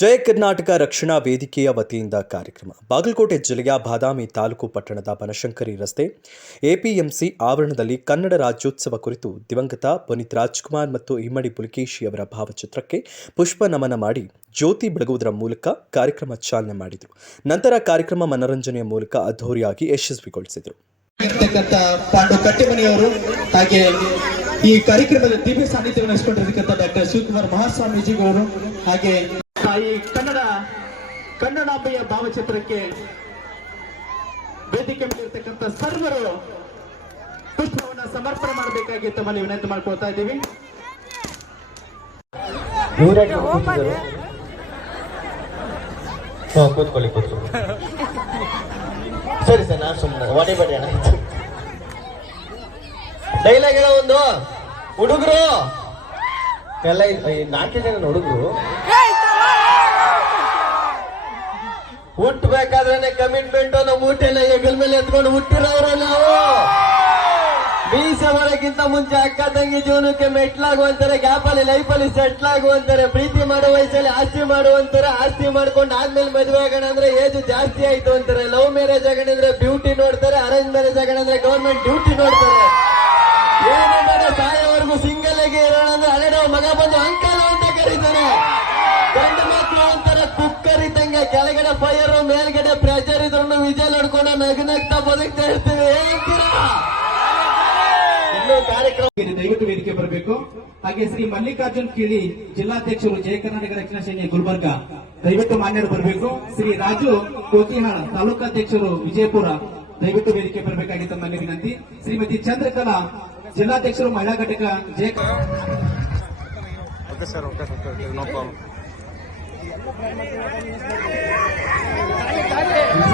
ಜಯ ಕರ್ನಾಟಕ ರಕ್ಷಣಾ ವೇದಿಕೆಯ ವತಿಯಿಂದ ಕಾರ್ಯಕ್ರಮ ಬಾಗಲಕೋಟೆ ಜಿಲ್ಲೆಯ ಬಾದಾಮಿ ತಾಲೂಕು ಪಟ್ಟಣದ ಬನಶಂಕರಿ ರಸ್ತೆ ಎಪಿಎಂಸಿ ಆವರಣದಲ್ಲಿ ಕನ್ನಡ ರಾಜ್ಯೋತ್ಸವ ಕುರಿತು ದಿವಂಗತ ಪುನೀತ್ ರಾಜ್ಕುಮಾರ್ ಮತ್ತು ಇಮ್ಮಡಿ ಪುಲಿಕೇಶಿ ಅವರ ಭಾವಚಿತ್ರಕ್ಕೆ ಪುಷ್ಪ ನಮನ ಮಾಡಿ ಜ್ಯೋತಿ ಬೆಳಗುವುದರ ಮೂಲಕ ಕಾರ್ಯಕ್ರಮ ಚಾಲನೆ ಮಾಡಿದರು. ನಂತರ ಕಾರ್ಯಕ್ರಮ ಮನರಂಜನೆಯ ಮೂಲಕ ಅದ್ಧೂರಿಯಾಗಿ ಯಶಸ್ವಿಗೊಳಿಸಿದರು. ಪಾಂಡು ಕಟ್ಟಿಮನಿಯವರು ಹಾಗೆ ಈ ಕಾರ್ಯಕ್ರಮದ ದಿವ್ಯ ಸಾನ್ನಿಧ್ಯವನ್ನು ನಡೆಸಿಕೊಂಡಿರತಕ್ಕಂಥ ಡಾಕ್ಟರ್ ಶಿವಕುಮಾರ್ ಮಹಾಸ್ವಾಮೀಜಿಗಳು ಹಾಗೆ ಈ ಕನ್ನಡಾಂಬೆಯ ಭಾವಚಿತ್ರಕ್ಕೆ ವೇದಿಕೆ ಮೇಲಿರ್ತಕ್ಕಂಥ ಸರ್ವರು ಪುಷ್ಪವನ್ನು ಸಮರ್ಪಣೆ ಮಾಡಬೇಕಾಗಿ ತಮ್ಮಲ್ಲಿ ವಿನಂತಿ ಮಾಡ್ಕೊಳ್ತಾ ಇದ್ದೀವಿ. ಕೂತ್ಕೊಳ್ಳಿ ಸರಿ ಸರ್, ನಾನು ಸುಮ್ಮನೆ ಹೊಡಿಬೇಡಿ ಅಣ್ಣ. ಡೈಲಾಗ್ ಹೇಳೋ ಒಂದು ಹುಡುಗರು ಎಲ್ಲ 4 ಜನ ಹುಡುಗರು ಹುಟ್ಟಬೇಕಾದ್ರೆ ಕಮಿಟ್ಮೆಂಟ್ ನಮ್ಮ ಊಟೆಲ್ಲ ಹೆಗಲ್ ಮೇಲೆ ಎತ್ಕೊಂಡು ಹುಟ್ಟಿರೋರು ನಾವು. ಮೀಸೆ ಬರೋಕ್ಕಿಂತ ಮುಂಚೆ ಅಕ್ಕ ತಂಗಿ ಜೀವನಕ್ಕೆ ಮೆಟ್ಲಾಗುವಂತಾರೆ, ಗ್ಯಾಪಲ್ಲಿ ಲೈಫಲ್ಲಿ ಸೆಟ್ಲ್ ಆಗುವಂತಾರೆ, ಪ್ರೀತಿ ಮಾಡೋ ವಯಸ್ಸಲ್ಲಿ ಆಸ್ತಿ ಮಾಡುವಂತಾರೆ, ಆಸ್ತಿ ಮಾಡ್ಕೊಂಡು ಆದ್ಮೇಲೆ ಮದುವೆ ಆಗೋಣ ಅಂದ್ರೆ ಏಜ್ ಜಾಸ್ತಿ ಆಯ್ತು ಅಂತಾರೆ, ಲವ್ ಮ್ಯಾರೇಜ್ ಆಗೋಣ ಬ್ಯೂಟಿ ನೋಡ್ತಾರೆ, ಅರೇಂಜ್ ಮ್ಯಾರೇಜ್ ಆಗೋಣ ಅಂದ್ರೆ ಗವರ್ಮೆಂಟ್ ಡ್ಯೂಟಿ ನೋಡ್ತಾರೆ, ಏನೇನಾದ್ರೆ ಸಾಯೋವರೆಗೂ ಸಿಂಗಲ್ ಆಗಿ ಇರೋಣ ಅಂದ್ರೆ ಹಳೆ ಮಗ ಬಂದು ಅಂಕಲ್ ಅಂತ ಕರೀತಾರೆ, ಗಂಡು ಮಕ್ಕಳು ಅಂತಾರೆ ಕುಕ್ಕರ್ ಇದ್ದಂಗೆ ಕೆಳಗಡೆ ಫೈರ್ ಮೇಲ್ಗಡೆ ಪ್ರೆಷರ್ ಇದ್ರು ವಿಜಲ್ ಹೊಡ್ಕೊಂಡು ನಗ್ನಗ್ತಾ ಬದುಕ್ತಾ ಇರ್ತೀವಿ. ಏನಂತೀರಾ? ಕಾರ್ಯಕ್ರಮ ದಯವಿಟ್ಟು ವೇದಿಕೆ ಬರಬೇಕು. ಹಾಗೆ ಶ್ರೀ ಮಲ್ಲಿಕಾರ್ಜುನ್ ಕೀಳಿ ಜಿಲ್ಲಾಧ್ಯಕ್ಷರು ಜಯ ಕರ್ನಾಟಕ ರಕ್ಷಣಾ ಸೇನೆ ಗುಲ್ಬರ್ಗ ದಯವಿಟ್ಟು ಮಾನ್ಯರು ಬರಬೇಕು. ಶ್ರೀ ರಾಜು ಕೋತಿಹಾಳ ತಾಲೂಕಾಧ್ಯಕ್ಷರು ವಿಜಯಪುರ ದಯವಿಟ್ಟು ವೇದಿಕೆ ಬರಬೇಕಾಗಿ ತಮ್ಮಲ್ಲಿ ವಿನಂತಿ. ಶ್ರೀಮತಿ ಚಂದ್ರಕಲಾ ಜಿಲ್ಲಾಧ್ಯಕ್ಷರು ಮಹಿಳಾ ಘಟಕ ಜಯ